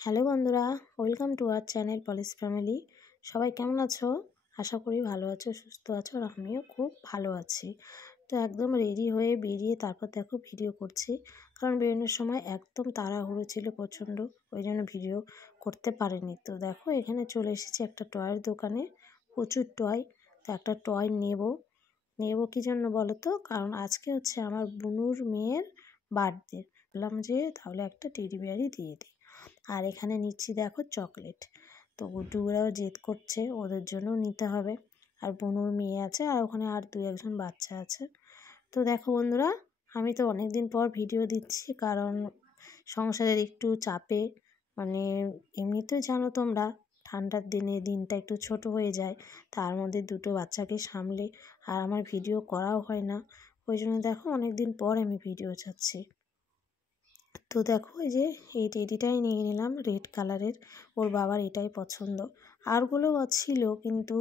Hello বন্ধুরা, welcome to our channel পলিস family. সবাই কেমন আছো? আশা করি ভালো আছো, সুস্থ আছো, আর আমিও খুব ভালো আছি। তো একদম রেডি হয়ে বেরিয়ে তারপর দেখো ভিডিও করছি, কারণ বেরোনোর সময় একদম তাড়াহুড়ো ছিল প্রচণ্ড, ওই জন্য ভিডিও করতে পারিনি। তো দেখো এখানে চলে এসেছি একটা টয়ের দোকানে, প্রচুর টয়। তো একটা টয় নেব কী জন্য বলো তো? কারণ আজকে হচ্ছে আমার বুনুর মেয়ের বার্থডে। বললাম যে তাহলে একটা টেডি বিয়ারই দিয়ে দিই। আর এখানে নিচ্ছি দেখো চকলেট। তো গুড্ডুরাও জেদ করছে, ওদের জন্যও নিতে হবে। আর বুনুর মেয়ে আছে, আর ওখানে আর 2-1 বাচ্চা আছে। তো দেখো বন্ধুরা, আমি তো অনেক দিন পর ভিডিও দিচ্ছি, কারণ সংসারের একটু চাপে, মানে এমনিতেও জানো তোমরা ঠান্ডার দিনে দিনটা একটু ছোট হয়ে যায়, তার মধ্যে 2 বাচ্চাকে সামলে আর আমার ভিডিও করাও হয় না। ওই জন্য দেখো অনেক দিন পর আমি ভিডিও ছাড়ছি। তো দেখো এই যে এই টেডিটাই নিয়ে নিলাম, রেড কালারের। ওর বাবার এটাই পছন্দ। আরগুলোও ছিল, কিন্তু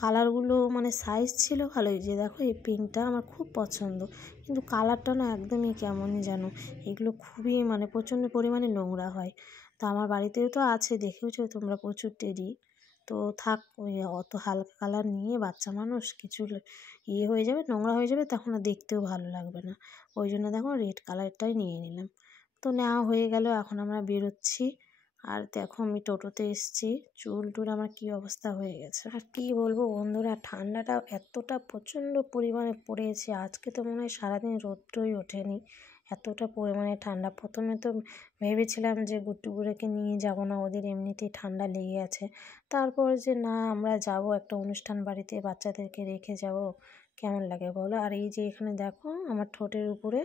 কালারগুলো মানে সাইজ ছিল ভালোই। যে দেখো এই পিঙ্কটা আমার খুব পছন্দ, কিন্তু কালারটা না একদমই কেমনই যেন। এগুলো খুবই মানে প্রচণ্ড পরিমাণে নোংরা হয়। তো আমার বাড়িতেও তো আছে, দেখেওছো তোমরা, প্রচুর টেডি। তো থাক, ওই অত হালকা কালার নিয়ে বাচ্চা মানুষ কিছু হয়ে যাবে, নোংরা হয়ে যাবে, তখন আর দেখতেও ভালো লাগবে না। ওই জন্য দেখো রেড কালারটাই নিয়ে নিলাম। তো নেওয়া হয়ে গেল, এখন আমরা বেরোচ্ছি। আর দেখো আমি টোটোতে এসেছি, চুল টুল আমার কী অবস্থা হয়ে গেছে। আর কী বলবো বন্ধুরা, ঠান্ডাটা এতটা প্রচণ্ড পরিমাণে পড়েছে, আজকে তো মনে হয় সারাদিন রোদ্রই ওঠেনি, এতটা পরিমাণে ঠান্ডা। প্রথমে তো ভেবেছিলাম যে গুড্ডুগুলোকে নিয়ে যাব না, ওদের এমনিতেই ঠান্ডা লেগে আছে। তারপর যে না, আমরা যাব একটা অনুষ্ঠান বাড়িতে, বাচ্চাদেরকে রেখে যাব, কেমন লাগে বলো? আর এই যে এখানে দেখো আমার ঠোঁটের উপরে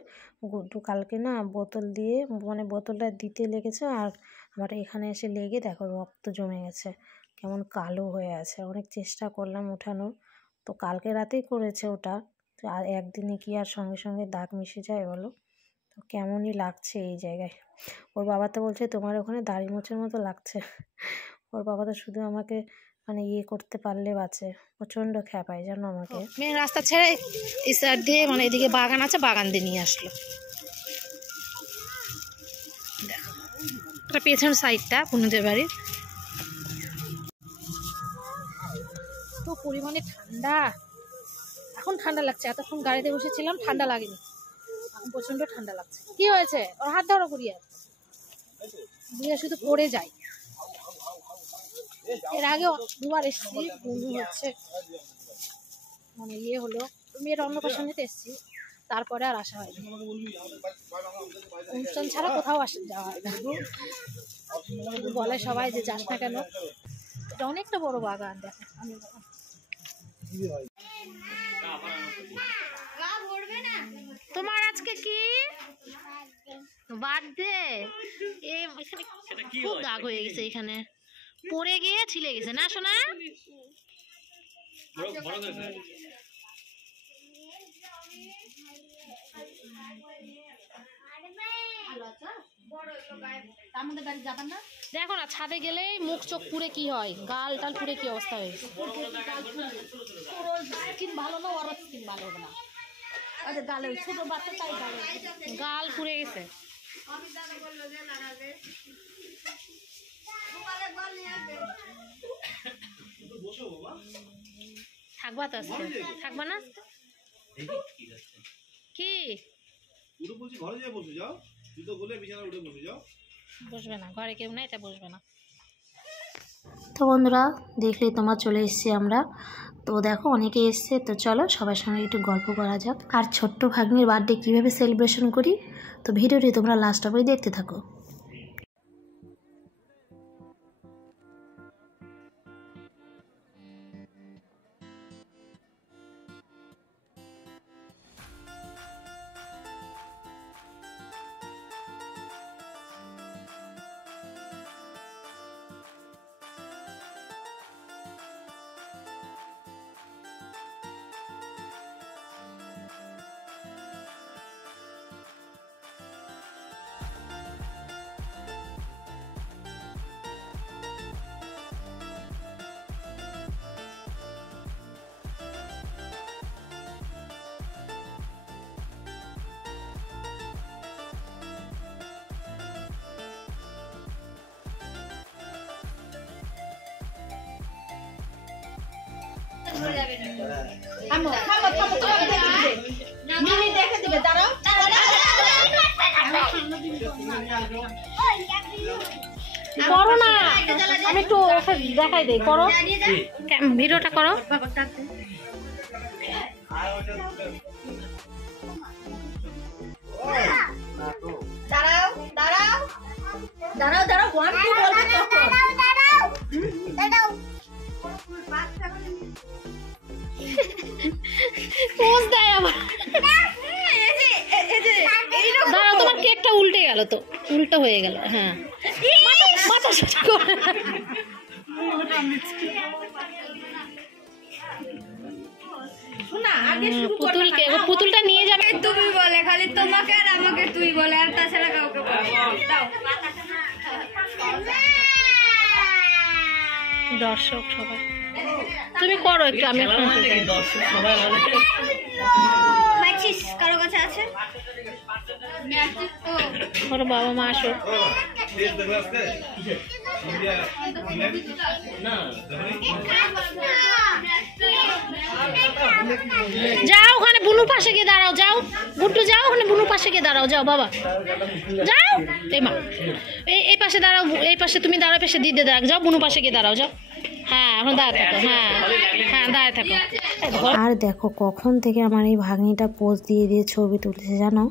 গুড্ডু কালকে না বোতল দিয়ে, মানে বোতলটা দিতে লেগেছে, আর আমার এখানে এসে লেগে দেখো রক্ত জমে গেছে, কেমন কালো হয়ে আছে। অনেক চেষ্টা করলাম ওঠানোর, তো কালকে রাতেই করেছে ওটা। তো আর একদিনে কি আর সঙ্গে সঙ্গে দাগ মিশে যায় বলো? তো কেমনই লাগছে এই জায়গায়। ওর বাবা তো বলছে তোমার ওখানে দাড়ি মোছের মতো লাগছে। ওর বাবা তো শুধু আমাকে মানে করতে পারলে বাঁচে, প্রচণ্ড খ্যাপায় জানো আমাকে। মেন রাস্তা ছেড়ে এই সাইড দিয়ে, মানে এদিকে বাগান আছে, বাগান দিয়ে নিয়ে আসলো। এটা পেছন সাইডটা পুনুদের বাড়ির। তো পরিমাণে ঠান্ডা, এখন ঠান্ডা লাগছে। এতক্ষণ গাড়িতে বসেছিলাম, ঠান্ডা লাগেনি, এখন প্রচন্ড ঠান্ডা লাগছে। কি হয়েছে? ওর হাত ধরো, ঘুরিয়ে ঘুরিয়ে শুধু পড়ে যায়। এর আগে 2বার এসেছি, বন্ধু হচ্ছে মানে হলো, মেয়ের অন্নপ্রাশন নিতে এসেছি, তারপরে আর আসা হয়নি। অনুষ্ঠান ছাড়া কোথাও যাওয়া হয় না। বলে সবাই যে যাস না কেন। এটা অনেকটা বড় বাগান, দেখো। তোমার আজকে কি বার্থডে? খুব দাগ হয়ে গেছে, এখানে পড়ে গিয়ে ছিলে গেছে না সোনা? দেখো না, ছাদে গেলেই মুখ চোখ পুড়ে কি হয়, গাল টাল পুড়ে কি অবস্থা হয়েছে। স্কিন ভালো না, ওর স্কিন ভালো হবে না। আচ্ছা, গালে ছোট বাচ্চা, তাই গাল পুড়ে গেছে। থাকবা তো আজকে? থাকবা না? কি বসবে না, ঘরে কেউ নাই, তাই বসবে না। তো বন্ধুরা দেখলেই তোমার, চলে এসেছি আমরা। তো দেখো অনেকে এসছে, তো চলো সবার সঙ্গে একটু গল্প করা যাক, আর ছোট্ট ভাগ্নির বার্থডে কীভাবে সেলিব্রেশন করি। তো ভিডিওটি তোমরা লাস্ট অবধি দেখতে থাকো। দেখে দিবে, দাঁড়াও। করো না, আমি একটু দেখাই দেই, করো ভিডিওটা করো। দাঁড়াও দাঁড়াও দাঁড়াও দাঁড়াও, 1 2 বলবে তখন। দাঁড়াও পোজ দেয় আবার। দাঁড়াও, তোমার কেকটা উল্টে গেল তো, উল্টো হয়ে গেল। হ্যাঁ, মাথা সোজা করে। পুতুলকে, পুতুলটা নিয়ে যাবে। তুমি বলে, খালি তোমাকে আর আমাকে তুই বলে, আর তাছাড়া কাউকে বলে না। দাও দর্শক সবাই তুমি করো একটু, আমি মাইছিস কারো কাছে আছে? ওর বাবা মা আসো। যাও ওখানে বুনুর পাশে গিয়ে দাঁড়াও, যাও গুড্ডু, যাও ওখানে বুনুর পাশে গিয়ে দাঁড়াও, যাও বাবা যাও। এই মা, এই পাশে দাঁড়াও, এই পাশে তুমি দাঁড়াও, পাশে দিদি দাঁড়াও, যাও বুনুর পাশে গিয়ে দাঁড়াও, যাও। হ্যাঁ এখন দাঁড়ায় থাকো, হ্যাঁ হ্যাঁ দাঁড়ায় থাকো। আর দেখো কখন থেকে আমার এই ভাগ্নিটা পোজ দিয়ে দিয়ে ছবি তুলছে জানো,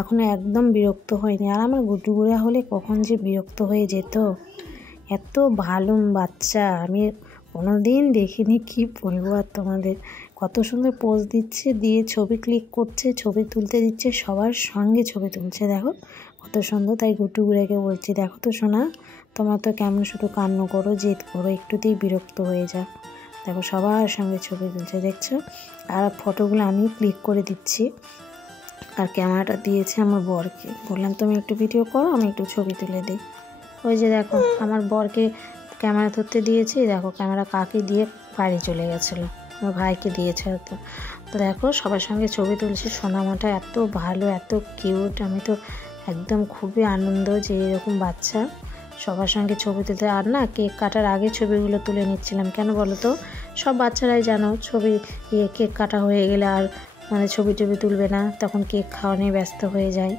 এখনো একদম বিরক্ত হয়নি। আর আমার গুড্ডুগুড়া হলে কখন যে বিরক্ত হয়ে যেত। এত ভালো বাচ্চা আমি কোনোদিন দেখিনি, কি বলবো আর তোমাদের। কত সুন্দর পোজ দিচ্ছে, দিয়ে ছবি ক্লিক করছে, ছবি তুলতে দিচ্ছে, সবার সঙ্গে ছবি তুলছে, দেখো কত সুন্দর। তাই গুড্ডুগুড়াকে বলছি, দেখো তো সোনা, তোমরা তো কেমন শুধু কান্না করো, জেদ করো, একটুতেই বিরক্ত হয়ে যা। দেখো সবার সঙ্গে ছবি তুলছে, দেখছো। আর ফটোগুলো আমি ক্লিক করে দিচ্ছি। আর ক্যামেরাটা দিয়েছে আমার বরকে, বললাম তুমি একটু ভিডিও করো, আমি একটু ছবি তুলে দিই। ওই যে দেখো আমার বরকে ক্যামেরা ধরতে দিয়েছি, দেখো ক্যামেরা কাকে দিয়ে বাড়ি চলে গেছিলো, আমার ভাইকে দিয়েছে হয়তো। তো দেখো সবার সঙ্গে ছবি তুলছি। সোনামাটা এত ভালো, এত কিউট, আমি তো একদম খুবই আনন্দ যে এরকম বাচ্চা সবার সঙ্গে ছবি তুলতে। আর না, কেক কাটার আগে ছবিগুলো তুলে নিচ্ছিলাম, কেন বলো তো, সব বাচ্চারাই জানো ছবি কেক কাটা হয়ে গেলে আর মানে ছবি টবি তুলবে না, তখন কেক খাওয়া নিয়ে ব্যস্ত হয়ে যায়।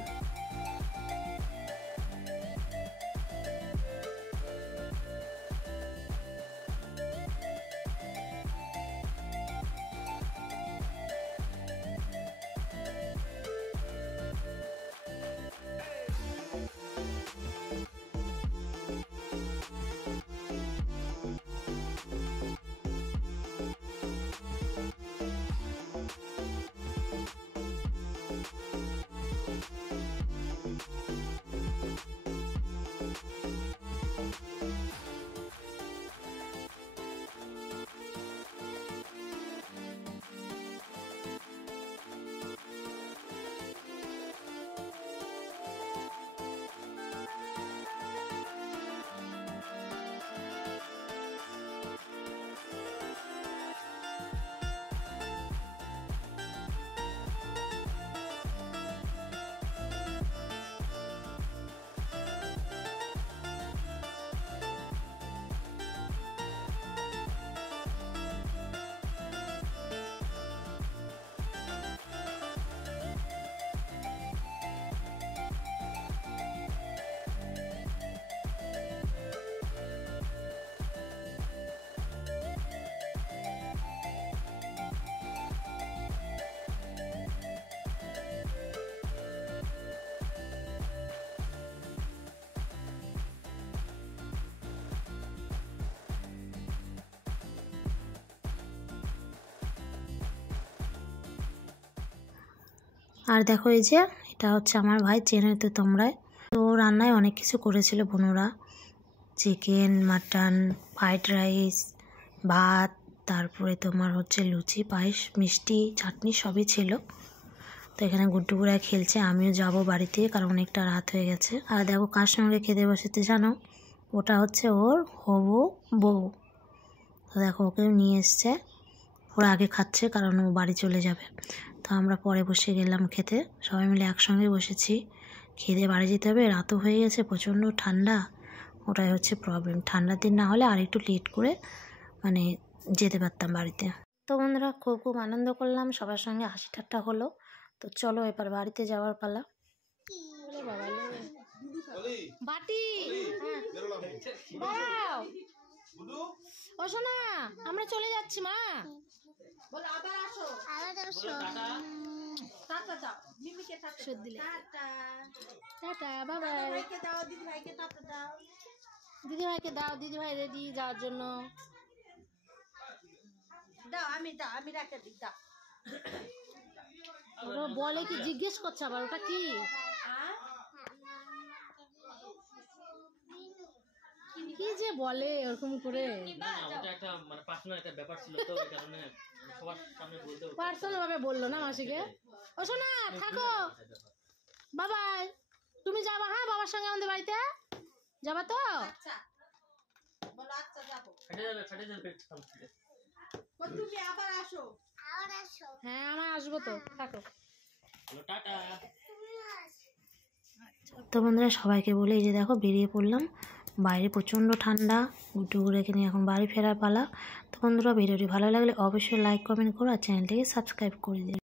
আর দেখো এই যে এটা হচ্ছে আমার ভাই, চেনে তো তোমরা। তো রান্নায় অনেক কিছু করেছিল বোনরা, চিকেন, মাটন, ফ্রাইড রাইস, ভাত, তারপরে তোমার হচ্ছে লুচি, পায়েস, মিষ্টি, চাটনি সবই ছিল। তো এখানে গুড্ডুগুড়া খেলছে, আমিও যাব বাড়িতে, কারণ অনেকটা রাত হয়ে গেছে। আর দেখো কার সঙ্গে খেতে বসেছে জানো, ওটা হচ্ছে ওর হবু বউ। তো দেখো ওকেও নিয়ে এসছে, ওরা আগে খাচ্ছে কারণ ও বাড়ি চলে যাবে। তো আমরা পরে বসে গেলাম খেতে, সবাই মিলে একসঙ্গে বসেছি। খেতে বাড়ি যেতে হবে, রাতও হয়ে গেছে, প্রচণ্ড ঠান্ডা, ওটাই হচ্ছে প্রবলেম। ঠান্ডার দিন না হলে আর একটু লেট করে মানে যেতে পারতাম বাড়িতে। তো বন্ধুরা খুব খুব আনন্দ করলাম, সবার সঙ্গে হাসি ঠাট্টা হলো। তো চলো এবার বাড়িতে যাওয়ার পালা। বাটি দাঁড়াও, ও শোনা আমরা চলে যাচ্ছি মা। টাটা বাবা, দিদিভাইকে দাও, দিদিভাই রেডি যাওয়ার জন্য। ওরা বলে কি জিজ্ঞেস করছে আবার ওটা কি? কি যে বলে ওরকম করে, পার্সোনাল ভাবে বললো না মাসিকে। ও শোনা থাকো বাবাই, তুমি যাবা? হ্যাঁ বাবার সঙ্গে আমাদের বাড়িতে যাবা তো? হ্যাঁ আমরা আসবো তো, থাকো। তো বন্ধুরা সবাইকে বলে এই যে দেখো বেরিয়ে পড়লাম, বাইরে প্রচণ্ড ঠান্ডা, গুড্ডুগুলোকে নিয়ে এখন বাড়ি ফেরার পালা। তো বন্ধুরা ভিডিওটি ভালো লাগলে অবশ্যই লাইক কমেন্ট করো আর চ্যানেলটিকে সাবস্ক্রাইব করে দিও।